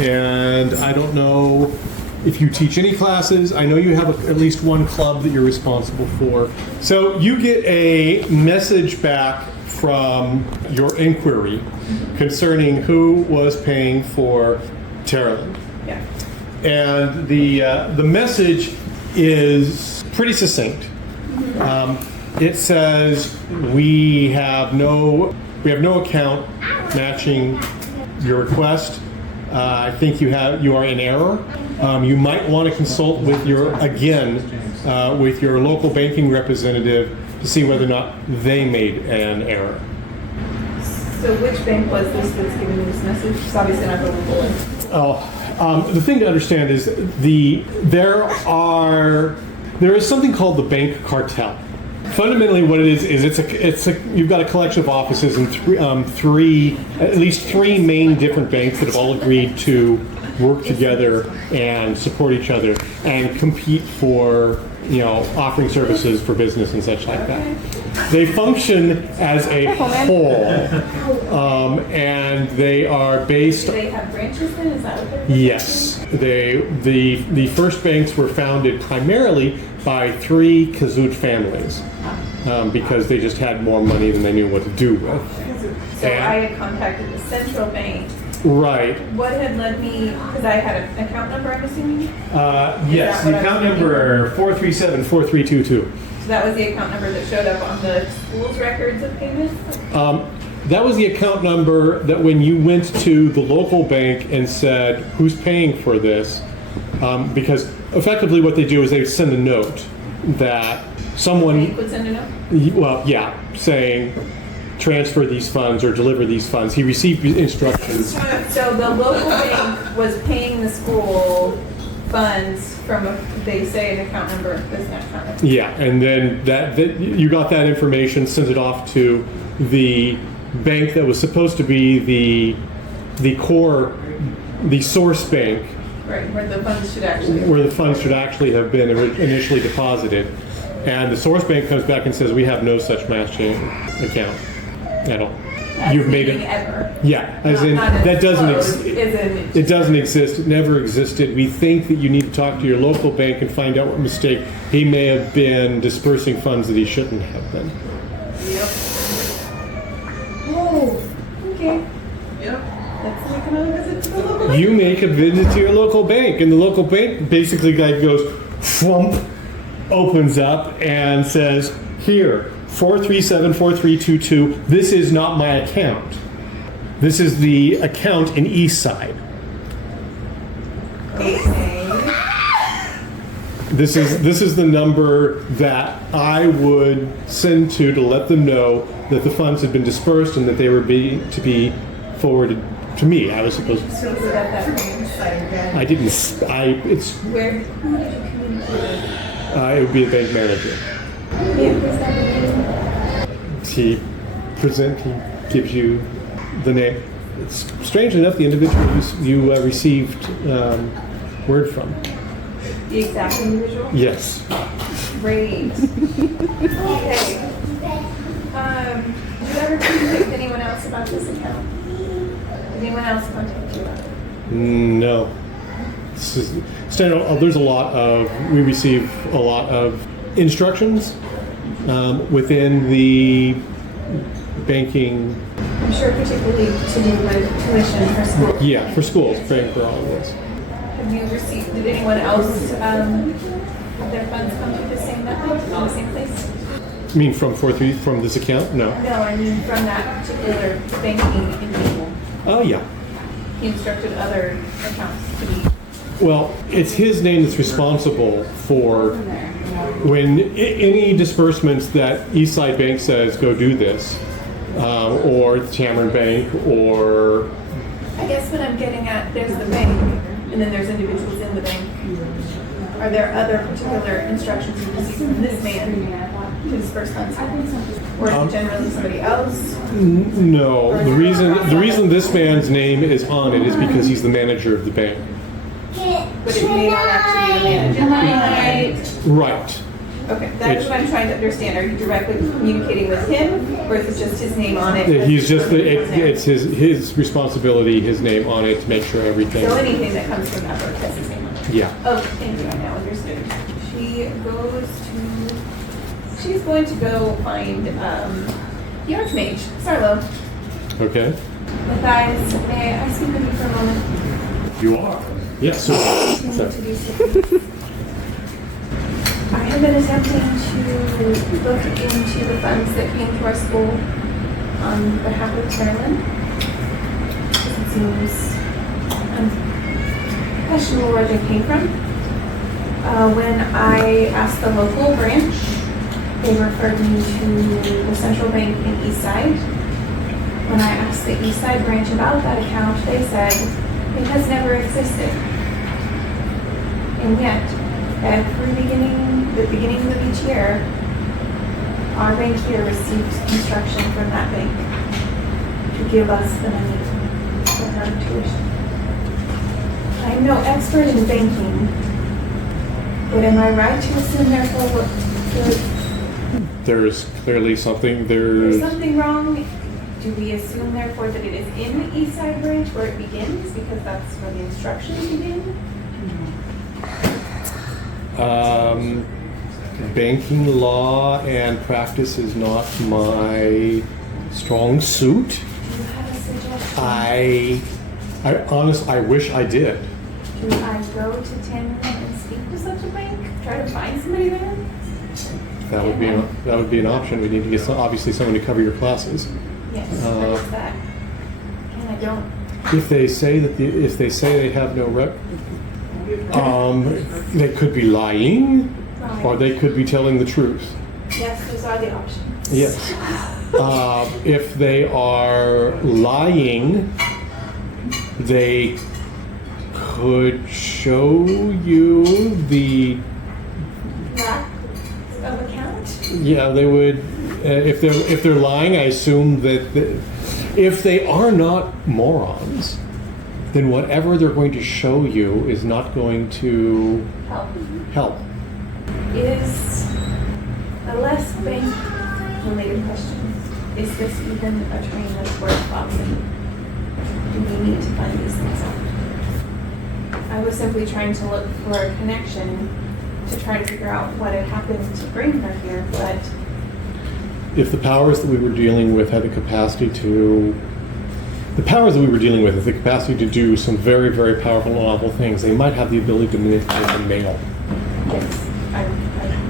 and I don't know if you teach any classes. I know you have at least one club that you're responsible for. So you get a message back from your inquiry concerning who was paying for Theraline. Yeah. And the message is pretty succinct. It says we have no account matching your request. I think you are in error. You might want to consult with your local banking representative to see whether or not they made an error. So which bank was this that's giving you this message? It's obviously not the local one. The thing to understand is there is something called the bank cartel. Fundamentally, what it is you've got a collection of offices in at least three main different banks that have all agreed to work together and support each other and compete for offering services for business and such like that. They function as a whole, and they are based. Do they have branches then? Is that what they're doing? Yes, the first banks were founded primarily by three Kazut families because they just had more money than they knew what to do with. So I had contacted the central bank. Right. What had led me, because I had an account number, I'm assuming? Yes, the account number 437-4322. So that was the account number that showed up on the school's records of payment? That was the account number that when you went to the local bank and said, who's paying for this? Because effectively what they do is they send a note that someone... The bank would send a note? Well, yeah, saying transfer these funds or deliver these funds. He received instructions. So the local bank was paying the school funds from they say an account number, this account number. Yeah, and then that you got that information, sent it off to the bank that was supposed to be the source bank. Right, where the funds should actually have been initially deposited. And the source bank comes back and says, we have no such matching account at all. You've made it ever. Yeah, as in that doesn't exist. It doesn't exist. It never existed. We think that you need to talk to your local bank and find out what mistake he may have been dispersing funds that he shouldn't have been. Yep. Oh, okay. Yep. Let's make another visit to the local bank. You make a visit to your local bank, and the local bank basically goes flump, opens up, and says, here, 437-4322, this is not my account. This is the account in Eastside. Okay. This is the number that I would send to let them know that the funds had been dispersed and that they were to be forwarded to me. I was supposed to. So is it at that range? I didn't. It's. Who did you communicate with? It would be a bank manager. He gives you the name. It's strange enough the individual you received word from. The exact individual? Yes. Great. Okay. Did you ever communicate with anyone else about this account? Did anyone else contact you about it? No. There's we receive a lot of instructions within the banking. I'm sure particularly to do with tuition for schools. Yeah, for schools, paying for all of this. Have you received, did anyone else have their funds come through the same method, from the same place? You mean from this account? No. No, I mean from that particular banking individual. Oh, yeah. He instructed other accounts to be. Well, it's his name that's responsible for when any disbursements that Eastside Bank says, go do this, or Tamron Bank, or... I guess what I'm getting at, there's the bank, and then there's individuals in the bank. Are there other particular instructions you received from this man to disperse funds? Or is it generally somebody else? No. The reason this man's name is on it is because he's the manager of the bank. But it may not actually be the manager. Right. Okay, that's what I'm trying to understand. Are you directly communicating with him, or is it just his name on it? He's just, it's his responsibility, his name on it to make sure everything. So anything that comes from that book has his name on it? Yeah. Oh, thank you, I now understood. She's going to go find the Archmage, Sarlo. Okay. Matthias, may I speak with you for a moment? You are. Yes. I need to do something. I have been attempting to look into the funds that came to our school on behalf of Theraline. It seems questionable where they came from. When I asked the local branch, they referred me to the central bank in Eastside. When I asked the Eastside branch about that account, they said it has never existed. And yet, every the beginning of each year, our bank here receives instruction from that bank to give us the money for her tuition. I'm no expert in banking, but am I right to assume therefore there's clearly something there's something wrong? Do we assume therefore that it is in the East Side branch where it begins because that's where the instructions begin? Banking law and practice is not my strong suit. Do you have a suggestion? I wish I did. Do I go to Tim and speak to such a bank? Try to find somebody there? That would be an option. We need to get obviously someone to cover your classes. Yes, what is that? And I don't. If they say they have no rep, they could be lying, or they could be telling the truth. Yes, those are the options. Yes. If they are lying, they could show you the Lack of account? Yeah, they would. If they're lying, I assume that if they are not morons, then whatever they're going to show you is not going to help. Is a less bank-related question. Is this even a train that's worth boxing? Do we need to find these things out? I was simply trying to look for a connection to try to figure out what had happened to bring her here, but If the powers that we were dealing with had the capacity to do some very, very powerful and awful things, they might have the ability to manipulate the mail. yes, I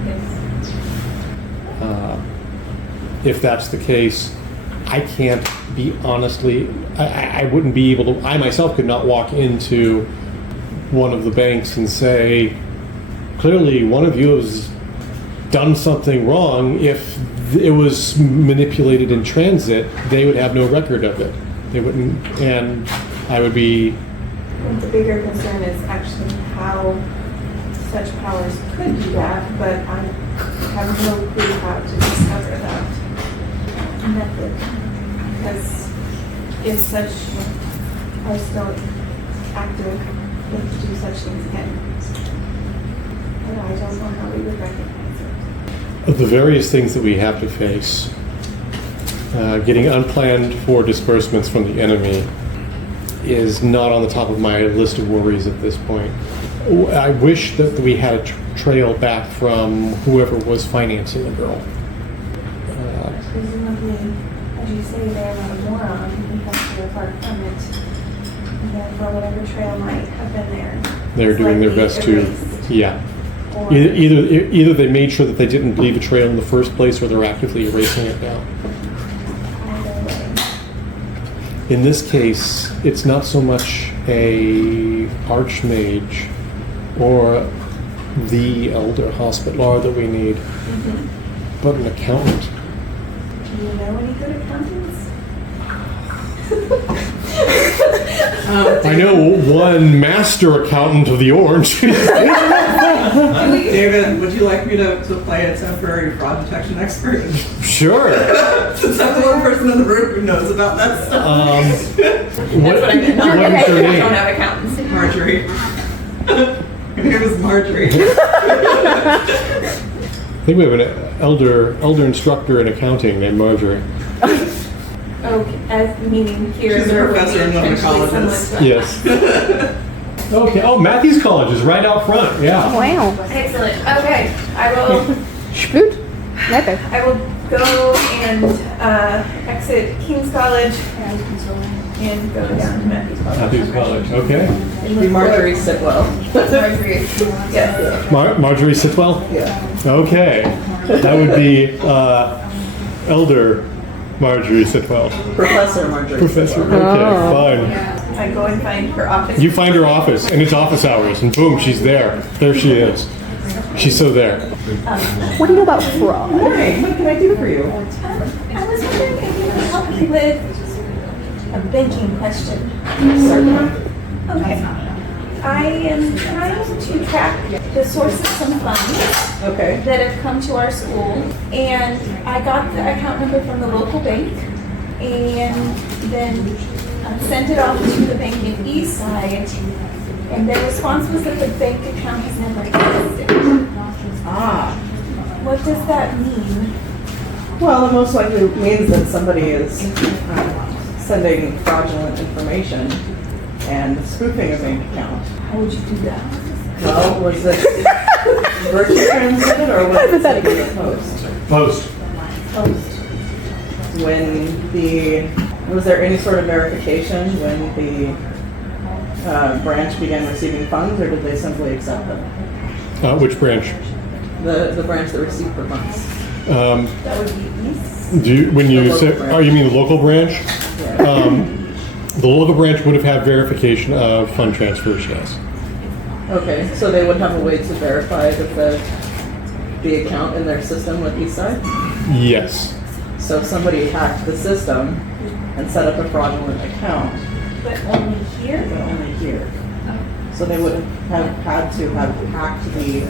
guess. If that's the case, I can't be honestly, I wouldn't be able to, I myself could not walk into one of the banks and say, clearly one of you has done something wrong. If it was manipulated in transit, they would have no record of it. They wouldn't, and I would be... I think the bigger concern is actually how such powers could do that, but I have no clue how to discover that method. Because if such are still active, they could do such things again. But I don't know how we would recognize it. Of the various things that we have to face, getting unplanned for disbursements from the enemy is not on the top of my list of worries at this point. I wish that we had a trail back from whoever was financing the girl. Presumably, as you say, they're not a moron because they're far from it. And therefore, whatever trail might have been there. They're doing their best to, yeah. Or Either they made sure that they didn't leave a trail in the first place, or they're actively erasing it now. either way. In this case, it's not so much a archmage or the elder hospitaller that we need, but an accountant. Do you know any good accountants? I know one master accountant of the Orange. David, would you like me to play a temporary fraud detection expert? Sure. Since I'm the one person in the room who knows about that stuff. What is your I don't name? have accountants. Marjorie. Her name is Marjorie. I think we have an elder instructor in accounting named Marjorie. Okay, as meaning here. She's a there would professor be in one of the potentially colleges. someone- Yes. Okay. Oh, Matthews College is right out front. Yeah. Wow. Excellent. Okay, I will. Spült. Lekker. I will go and exit King's College and go down to Matthews College. Matthews College. Okay. Be Marjorie Sitwell. Marjorie. Yes. Marjorie Sitwell. Yeah. Okay. That would be Elder Marjorie Sitwell. Professor Marjorie Professor. Sitwell. Okay. Fine. I go and find her office. You find her office, and it's office hours, and boom, she's there. There she is. She's so there. What do you know about fraud? Hey, what can I do for you? I was wondering if you could help me with a banking question. Certainly. Okay. I am trying to track the source of some funds Okay. that have come to our school, and I got the account number from the local bank, and then sent it off to the bank in Eastside, and their response was that the bank account has never existed. Ah. What does that mean? Well, it most likely means that somebody is sending fraudulent information and spoofing a bank account. How would you do that? Well, was it virtually transmitted or was it sent via post? Post. Was there any sort of verification when the branch began receiving funds, or did they simply accept them? Which branch? The branch that received the funds. That would be East. Do you, when The you local say, branch. oh, you mean the local branch? Yeah. The local branch would have had verification of fund transfers, yes. Okay, so they would have a way to verify that the account in their system with Eastside? Yes. So if somebody hacked the system and set up a fraudulent account, But only here? but only here. So they would have had to have hacked the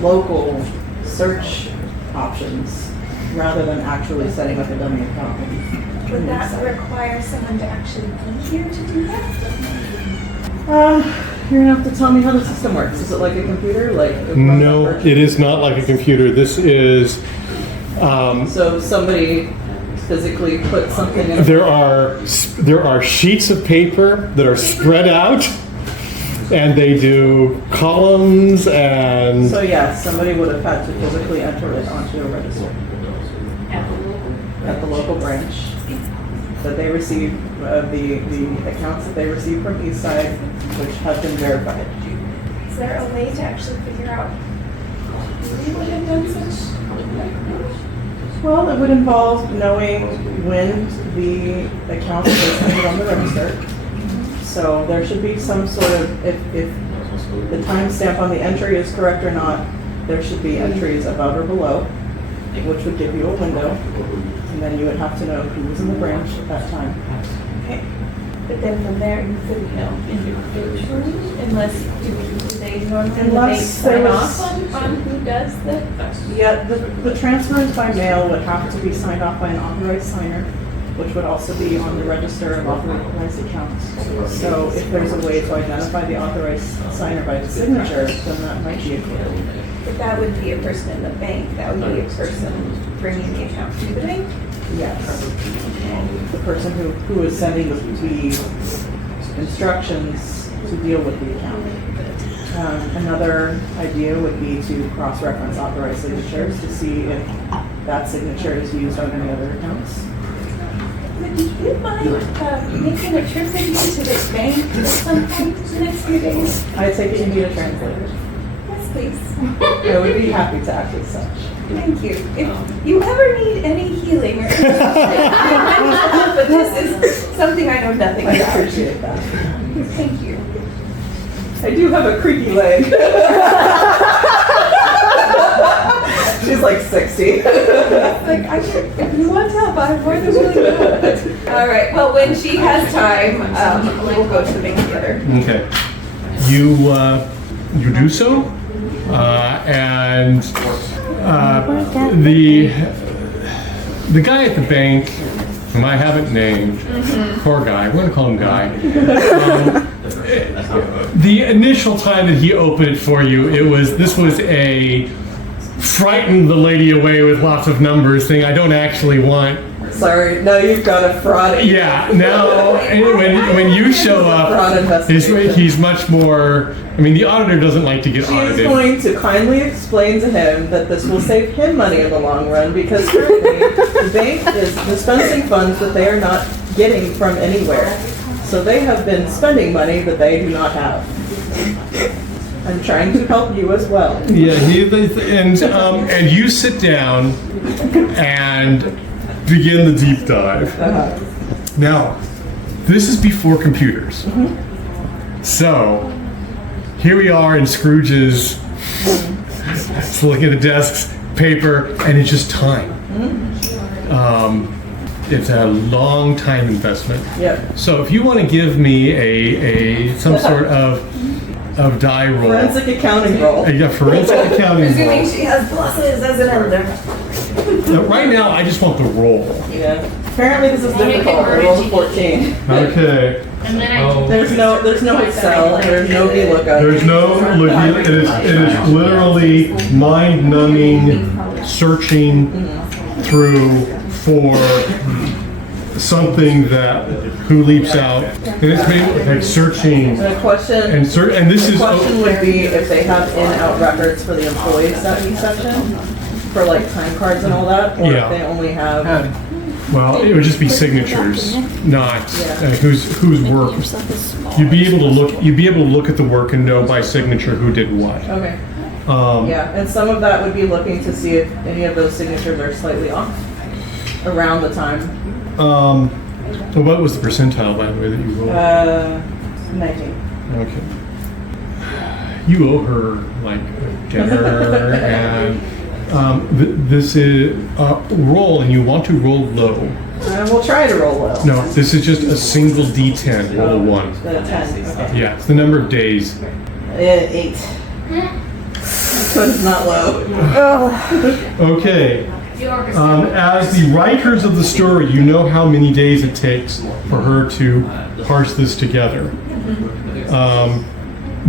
local search options rather than actually setting up a dummy account. Would that require someone to actually be here to do that? You're gonna have to tell me how the system works. Is it like a computer? Like it runs No, on virtual- it is not like a computer. This is, So somebody physically put something in. there are sheets of paper that are spread out, and they do columns and So yes, somebody would have had to physically enter it onto a register at the local branch that they receive the accounts that they receive from Eastside, which have been verified. Is there a way to actually figure out who would have done such? Well, it would involve knowing when the account was entered on the register. So there should be some sort of, if the timestamp on the entry is correct or not, there should be entries above or below, which would give you a window. And then you would have to know who was in the branch at that time. Okay. But then from there, you couldn't know individually unless, do they normally Unless sign there was- off on who does the? Yeah, the transfers by mail would have to be signed off by an authorized signer, which would also be on the register of authorized accounts. So if there's a way to identify the authorized signer by the signature, then that might be a clue. But that would be a person in the bank, that would be a person bringing the account to the bank? Yes. The person who is sending the instructions to deal with the account. Another idea would be to cross-reference authorized signatures to see if that signature is used on any other accounts. Would you mind making a trip with you to the bank at some point in the next few days? I take it you need a translator. Yes, please. I would be happy to act as such. Thank you. If you ever need any healing or anything, but this is something I know nothing I about. appreciate that. Thank you. I do have a creaky leg. She's like 60. Like, if you want help, I'm more than willing to help. All right, well, when she has time, we'll go to the bank together. okay. You do so, and the guy at the bank, whom I haven't named, poor guy, we're going to call him Guy. The initial time that he opened it for you, this was a frighten the lady away with lots of numbers thing. I don't actually want. Sorry, now you've got a fraud. Yeah, now when you show Fraud up, investigation. he's much more. I mean, the auditor doesn't like to get She is audited. going to kindly explain to him that this will save him money in the long run because currently the bank is dispensing funds that they are not getting from anywhere. So they have been spending money that they do not have. I'm trying to help you as well. Yeah, and you sit down and begin the deep dive. Now, this is before computers. So, here we are in Scrooge's, looking at the desks, paper, and it's just time. It's a long time investment. Yep. So if you want to give me some sort of die roll. Forensic accounting roll. Yeah, forensic accounting Presuming roll. she has pluses as an elder. Right now, I just want the roll. Yeah. Apparently this is difficult. I rolled a 14. Okay. And then There's no Excel. There's no VLOOKUP. There's no looking. It is literally mind-numbing searching through for something that who leaps out, and it's maybe like searching And a question. and this The is question would be if they have in-out records for the employee section, for like time cards and all that, or Yeah. if they only have. well, it would just be signatures, not whose work. Yourself as small. You'd be able to look at the work and know by signature who did what. Okay. Um, Yeah, and some of that would be looking to see if any of those signatures are slightly off around the time. well, what was the percentile, by the way, that you rolled? 19. Okay. You owe her like a dinner, and this is roll, and you want to roll low. We'll try to roll low. No, this is just a single D10. Roll a 1. The 10. Okay. Yeah, it's the number of days. 8. So it's not low. Okay. As the writers of the story, you know how many days it takes for her to parse this together.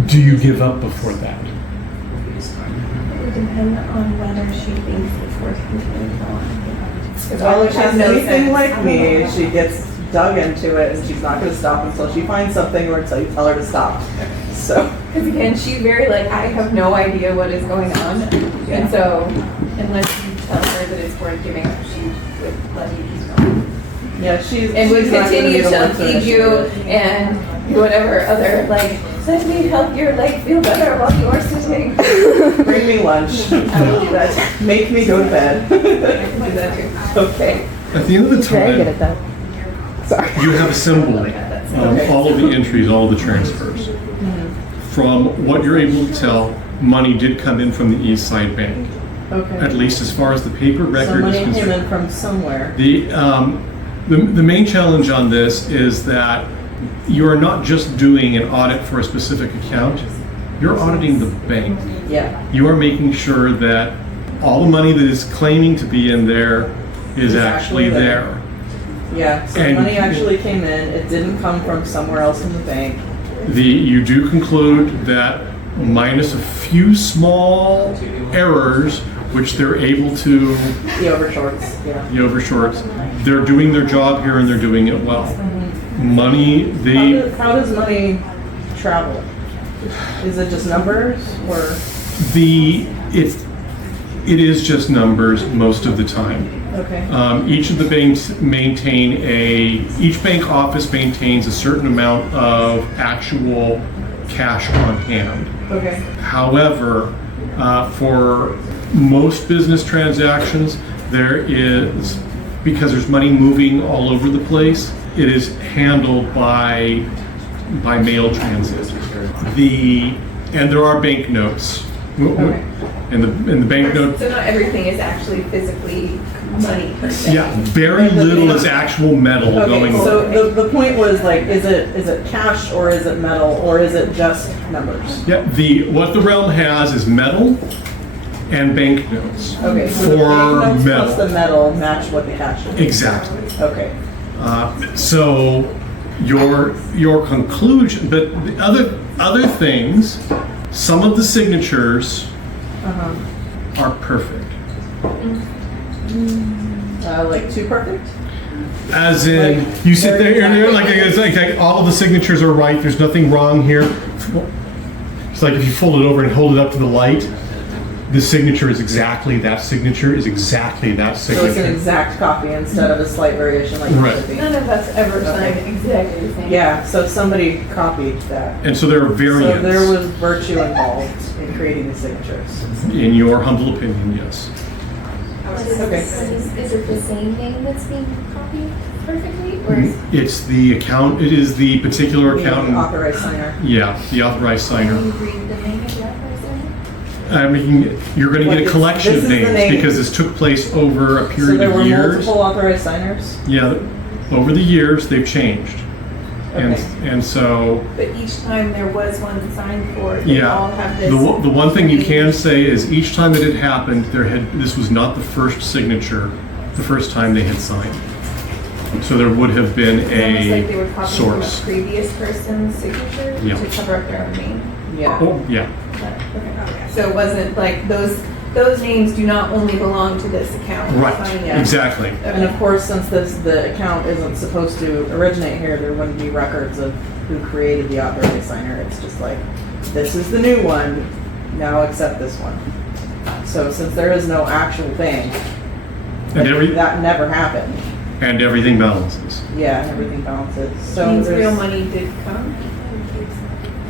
Do you give up before that? It would depend on whether she thinks it's worth continuing on. Well, if she's Has no anything sense. like me, she gets dug into it and she's not going to stop until she finds something or until you tell her to stop. So, Because again, she's very like, I have no idea what is going on. And so, unless you tell her that it's worth giving up, she would let you know. yeah, she's And would she's not gonna be continue the to one feed initiate you it. and whatever other, like, let me help your leg feel better while you are sitting. Bring me lunch. I will do that. Make me go to bed. Do that too. Okay. At the end of the Very good at time, that. Sorry. you have assembled all of the entries, all of the transfers. From what you're able to tell, money did come in from the East Side Bank, Okay. at least as far as the paper record Somebody is came concerned. in from somewhere. The main challenge on this is that you are not just doing an audit for a specific account, you're auditing the bank. Yeah. You are making sure that all the money that is claiming to be in there is actually there. Yeah. So And- money actually came in. It didn't come from somewhere else in the bank. You do conclude that minus a few small errors, which they're able to, The overshorts. Yeah. the overshorts, they're doing their job here and they're doing it well. Money, How does money travel? Is it just numbers or? it is just numbers most of the time. Okay. Each of the banks each bank office maintains a certain amount of actual cash on hand. Okay. However, for most business transactions, there is, because there's money moving all over the place, it is handled by mail transit. And there are bank notes. Okay. And the bank note, So not everything is actually physically money per se. yeah, very little is actual metal going Okay. on. So the point was like, is it cash or is it metal or is it just numbers? Yeah, what the realm has is metal and bank notes. Okay. So the For bank notes metal. plus the metal match what the cash is. Exactly. Okay. So your conclusion, but the other things, some of the signatures are perfect. Like too perfect? As in, Like, you sit there and they're you're like, it's like all of the signatures are right. There's nothing wrong here. It's like if you fold it over and hold it up to the light, the signature is exactly that signature is exactly that So it's an signature. exact copy instead of a slight variation like it Right. should be. None of us ever signed exactly the same. Yeah, so somebody copied that. And so there are So there variants. was virtue involved in creating the signatures. In your humble opinion, yes. Okay. Is it the same name that's being copied perfectly, or is It's the account. It is the particular The accountant. authorized signer. Yeah, the authorized can signer. you read the name of the authorized signer? I mean, you're going to Like get a it's- collection this of is the names name. because this took place over a So period there of were years. multiple authorized signers? Yeah, over the years they've changed, Okay. and so But each time there was one signed for, they yeah. all have this. The one thing you can say is each time that it happened, this was not the first signature, the first time they had signed. So there would have been It's almost like they were a copying from a source. previous person's signature Yeah. to cover up their own name. Yeah. Oh, yeah. Okay. So it wasn't like those names do not only belong to this account. Right. Yeah. Exactly. And of course, since the account isn't supposed to originate here, there wouldn't be records of who created the authorized signer. It's just like, this is the new one, now accept this one. So since there is no actual bank, And that never happened. and everything balances. Yeah, everything balances. So Means there's- real money did come.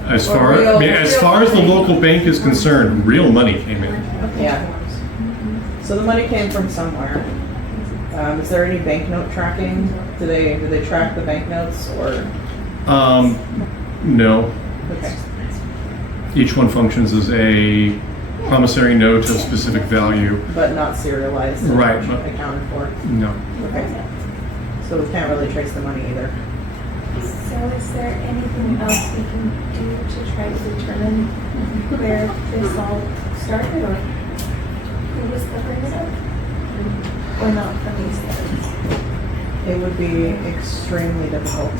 As Or far real- I mean, as real far as the money. local bank is concerned, real money came in. Yeah. So the money came from somewhere. Is there any banknote tracking? Do they track the banknotes or? No. Okay. Each one functions as a promissory note of specific value. But not serialized. and Right. Accounted for. No. Okay. So we can't really trace the money either. So is there anything else we can do to try to determine where this all started, or who was covering it up? Or not from these things? It would be extremely difficult.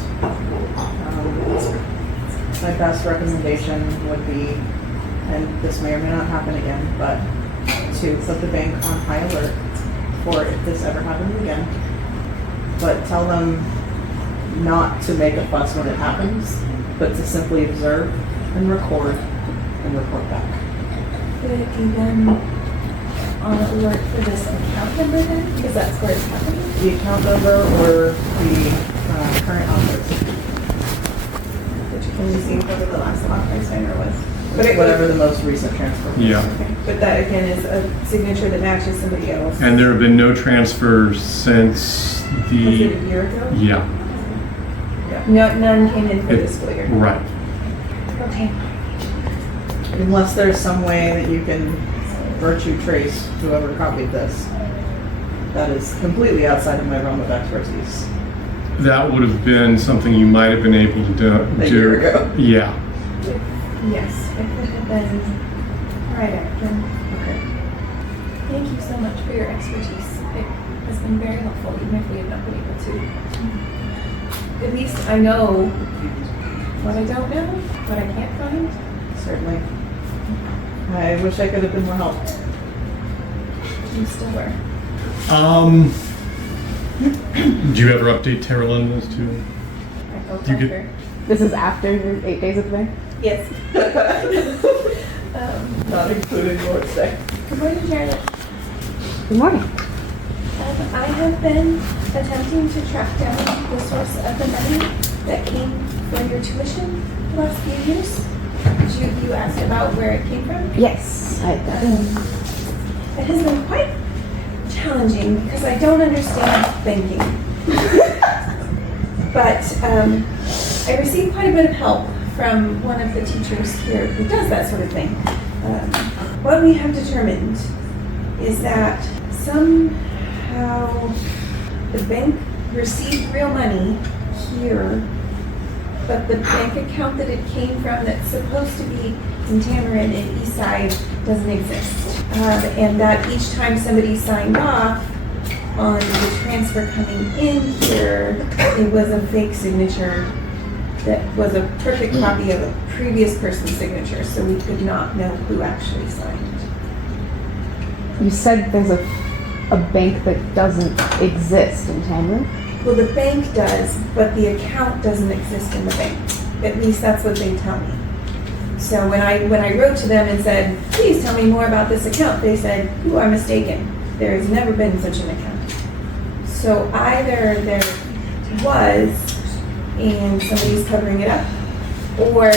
My best recommendation would be, and this may or may not happen again, but to put the bank on high alert for if this ever happens again. But tell them not to make a fuss when it happens, but to simply observe and report back. Would it be then on alert for this account number then? Because that's where it's happening? The account number or the current authors, Can you see what the last authorized signer was? But it whatever the most recent transfer was. Yeah. Okay. But that again is a signature that matches somebody else. And there have been no transfers since Was it the. a year ago? Yeah. No, none came in for It- this school year. Right. Okay. Unless there's some way that you can virtue trace whoever copied this. That is completely outside of my realm of expertise. That would have been something you might have been able to do. A year ago. Yeah. Yes, it could have been. All right, Acton. Okay. Thank you so much for your expertise. It has been very helpful, even if we have not been able to. At least I know what I don't know, what I can't find. Certainly. I wish I could have been more help. You still were. Do you ever update Theraline as to? I hope You after. get- This is after your 8 days of the bank? Yes. Not including Lord's Day. Good morning, Janet. Good morning. I have been attempting to track down the source of the money that came for your tuition the last few years. You asked about where it came from? Yes, I It has been quite challenging because I don't understand banking. But I received quite a bit of help from one of the teachers here who does that sort of thing. What we have determined is that somehow the bank received real money here, but the bank account that it came from that's supposed to be in Tamarind and Eastside doesn't exist. And that each time somebody signed off on the transfer coming in here, it was a fake signature that was a perfect copy of a previous person's signature, so we could not know who actually signed. You said there's a bank that doesn't exist in Tamron. Well, the bank does, but the account doesn't exist in the bank. At least that's what they tell me. So when I wrote to them and said, please tell me more about this account, they said, you are mistaken. There has never been such an account. So either there was and somebody's covering it up, or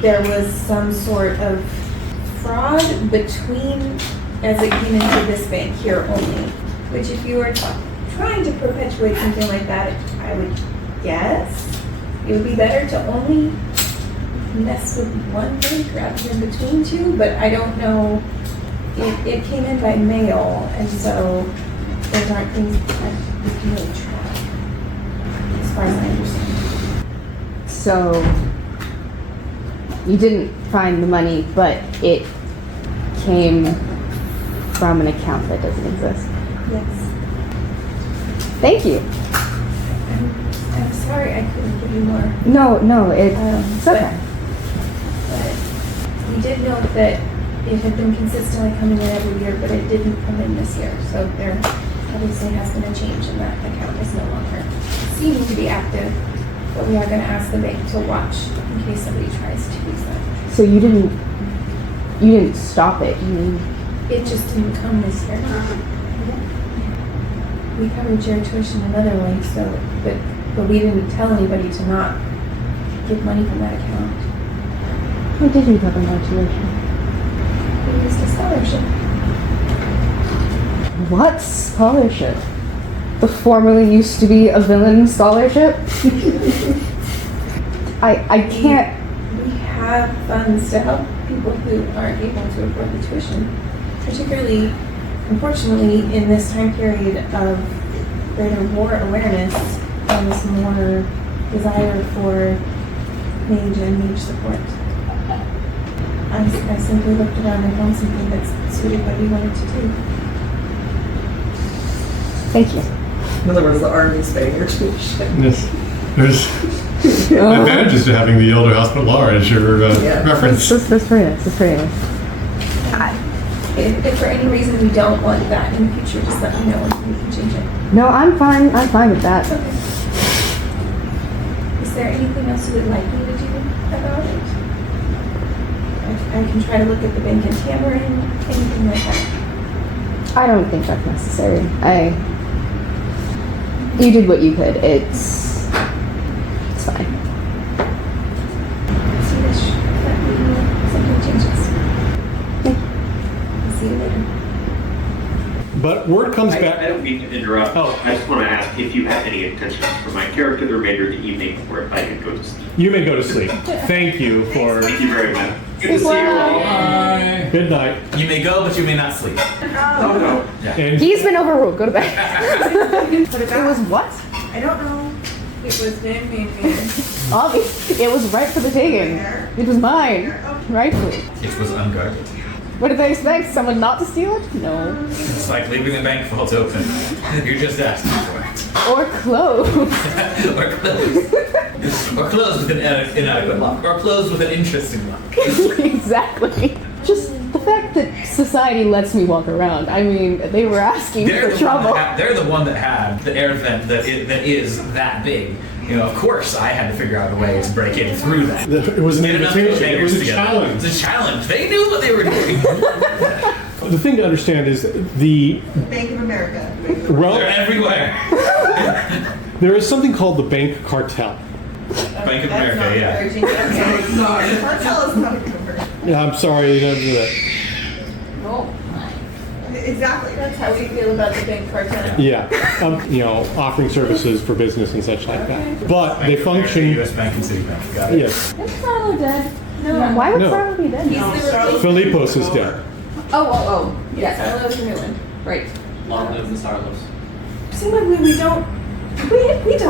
there was some sort of fraud between as it came into this bank here only. Which if you were trying to perpetuate something like that, I would guess it would be better to only mess with one bank rather than between two, but I don't know. It came in by mail, and so those aren't things that we can really track, as far as I understand. So you didn't find the money, but it came from an account that doesn't exist. Yes. Thank you. I'm sorry I couldn't give you more. No, it's But- okay. But we did note that it had been consistently coming in every year, but it didn't come in this year. So there obviously has been a change, and that account is no longer seeming to be active. But we are going to ask the bank to watch in case somebody tries to use that. So you didn't stop it. It just didn't come this year. We covered your tuition another way, so but we didn't tell anybody to not give money from that account. How did you cover my tuition? We used a scholarship. What scholarship? The formerly used to be a villain scholarship? I can't. We have funds to help people who aren't able to afford the tuition, particularly, unfortunately, in this time period of greater war awareness and this more desire for mage and mage support. I simply looked around and found something that suited what we wanted to do. Thank you. In other words, the army's paying your tuition. Yes. There's advantages to having the Elder Hospital Law as your reference. That's very nice. That's very nice. If for any reason we don't want that in the future, just let me know and we can change it. No, I'm fine. I'm fine with that. Okay. Is there anything else you would like me to do about it? I can try to look at the bank in Tamarind, anything like that. I don't think that's necessary. You did what you could. It's fine. So this let me know if something changes. I'll see you later. But word comes I back. don't mean to interrupt. Oh. I just want to ask if you have any intentions for my character the remainder of the evening before I can go to sleep. You may go to sleep. Thank you for. Thank you very much. Good to see you all. Bye. Good night. You may go, but you may not sleep. Oh, no. And He's been overruled. Go to bed. It was what? I don't know. It was man. Obviously, it was right for the taking. It was mine. Rightfully. It was unguarded. What did they expect? Someone not to steal it? No. It's like leaving the bank vault open. You're just asking for it. Or clothes. Or closed. Or closed with an inadequate lock. Or closed with an interesting lock. Exactly. Just the fact that society lets me walk around. I mean, they were asking for trouble. They're the one that had the air vent that is that big. You know, of course, I had to figure out a way to break in through that. it was an Get enough invitation. It was a together. challenge. It's a challenge. They knew what they were doing. The thing to understand is the Bank of America. They're well, everywhere. there is something called the bank cartel. Bank of America, yeah. Sorry. Cartel is not a convert. Yeah, I'm sorry, you don't do that. Exactly. That's how we feel about the bank cartel. Yeah, offering services for business and such like that. But they function. U.S. Bank and Citibank. Got it. Yes, Is Sarlo dead? No. Why would No. Sarlo be dead? He's the replacement. Philippos is dead. Oh. Yes, I love the new one. Right. Long live the Sarlos. Presumably we don't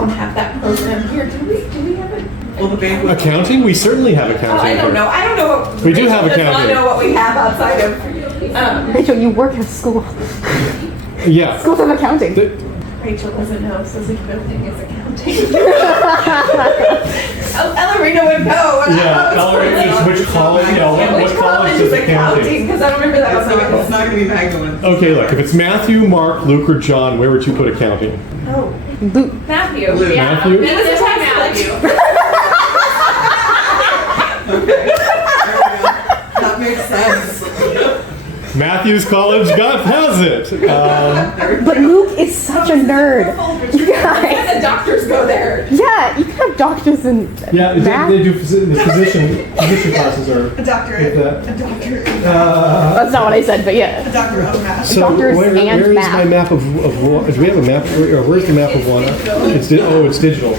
have that program here, do we? Do we have it? Well, the bank Accounting? We certainly have Oh, accounting. I don't know. I don't know what. We do have Rachel does accounting. not know what we have outside of. Rachel, you work at school. Yeah. Schools of accounting. Rachel doesn't know, so Zigbothing is accounting. Elerina would know. And Yeah, I was Elerina is which college? Yeah, which what college is is accounting? accounting? Because I don't remember that one. It's not gonna be Magdalene. Okay, look, if it's Matthew, Mark, Luke, or John, where would you put accounting? Oh, Luke. Matthew. Luke. Yeah, Matthew? it was a tax collection. Okay. There we go. That makes sense. Matthew's college has it. But Luke is such a nerd. You guys. And the doctors go there. Yeah, you can have doctors in Yeah, math. they do the physician classes are. A doctor. If that. A doctor. That's not what I said, but yeah. A doctor of math. So Doctors where and is math. my map of do we have a map? Or where's the map of one? It's digital.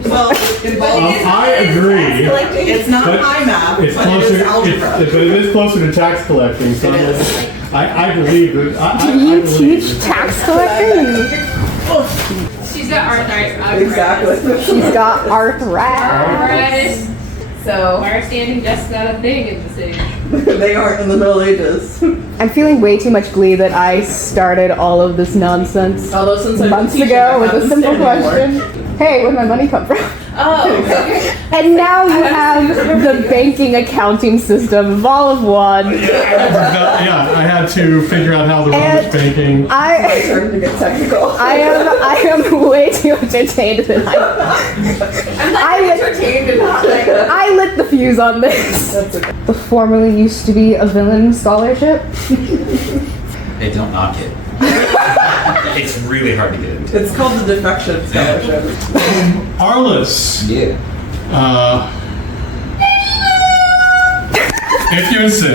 Well, it involves. I agree. It's not But high math, It's but it closer. is algebra. But it is closer to tax collecting. So It is. I believe that. I Do you believe teach that- tax collecting? She's got arthritis. Exactly. She's got arthritis. Arthritis. So, Why are standing desks not a thing in the city? They aren't in the Middle Ages. I'm feeling way too much glee that I started all of this nonsense Although since I've been months teaching, ago I with a haven't simple stayed anymore. question. Hey, where'd my money come from? oh, okay. And now you have the banking accounting system of all of one. Yeah, I had to figure out how the world And was banking. I Starting to get technical. I am way too entertained than I'm like entertained and not like. I lit the fuse on this. That's okay. The formerly used to be a villain scholarship. Hey, don't knock it. It's really hard to get into. It's called the defection scholarship. Arliss. Yeah. If you insist.